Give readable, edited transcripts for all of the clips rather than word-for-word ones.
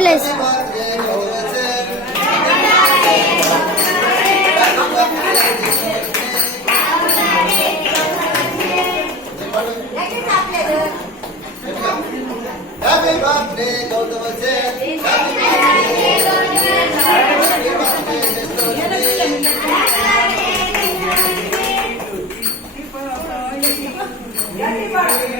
Stylish Happy birthday, Gautama Sen. Happy birthday,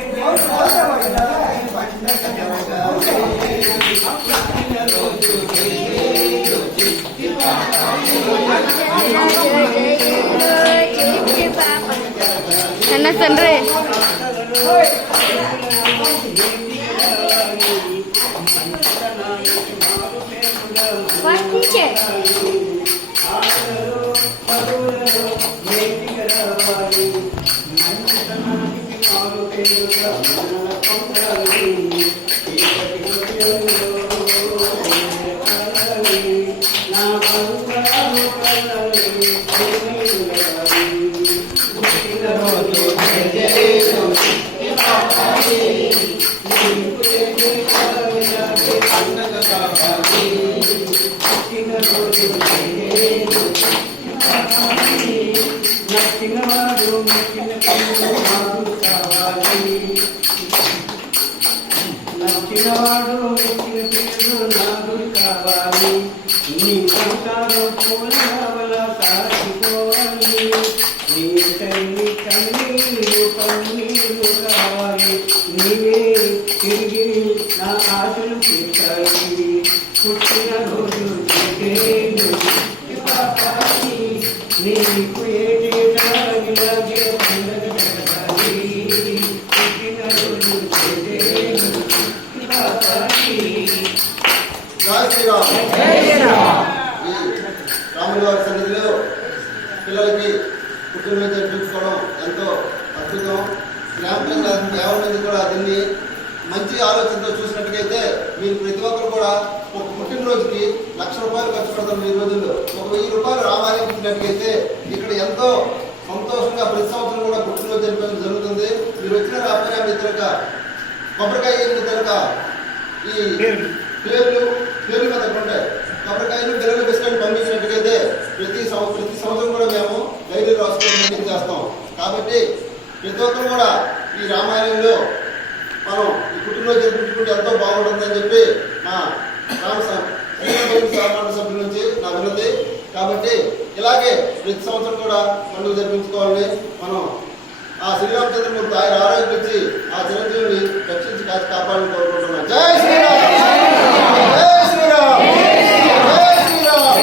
అన్న తండ్రి నచ్చినవాడు నాదుడు కావాలి నీ సంసారం పూలవల సాగిపోవాలి నీ తల్లి కన్నీరు కన్నీరు కావాలి నీవే తిరిగి నా ఆశలు తీర్చాలి పుట్టిన రోజు నీకు ఇలాగే పండుగ జరగాలి పుట్టిన రోజు రాముల వారి సన్నిధిలో పిల్లలకి పుట్టినరోజు జరిపించుకోవడం ఎంతో అద్భుతం. జ్ఞాపకంగా కేవలం కూడా దీన్ని మంచి ఆలోచనతో చూసినట్టుగైతే మీరు ప్రతి ఒక్కరు కూడా ఒక పుట్టినరోజుకి ₹1,00,000 ఖర్చు పెడతారు. ఈ రోజుల్లో ₹1,000 రామాలయం పుట్టినట్టుగైతే ఇక్కడ ఎంతో సంతోషంగా ప్రతి సంవత్సరం కూడా పుట్టినరోజు జరిపించడం జరుగుతుంది. మీరు వచ్చిన రాకపోయినా మీ తిరగ కొబ్బరికాయ తిరగ ఈ పేర్లు మీద ఉంటాయి. కొబ్బరికాయలు పిల్లలు బిస్కెట్ పంపించినట్టుగైతే ప్రతి సంవత్సరం కూడా మేము డైరీ రాసుకొని చేస్తాం. కాబట్టి ప్రతి ఒక్కరు కూడా ఈ రామాయణంలో మనం ఈ పుట్టినరోజు జరిపించుకుంటే ఎంతో బాగుంటుందని చెప్పి మా సామాన్య సభ్యుల నుంచి నా విన్నది. కాబట్టి ఇలాగే ప్రతి సంవత్సరం కూడా పండుగ జరిపించుకోవాలని మనం ఆ శ్రీరామచంద్రమూర్తి ఆయన ఆరోగ్యం ఇచ్చి ఆ చిరంజీవిని రక్షించి కాపాడాలని కోరుకుంటున్నాం. జై శ్రీరామ్, జై శ్రీరామ్, జై శ్రీరామ్.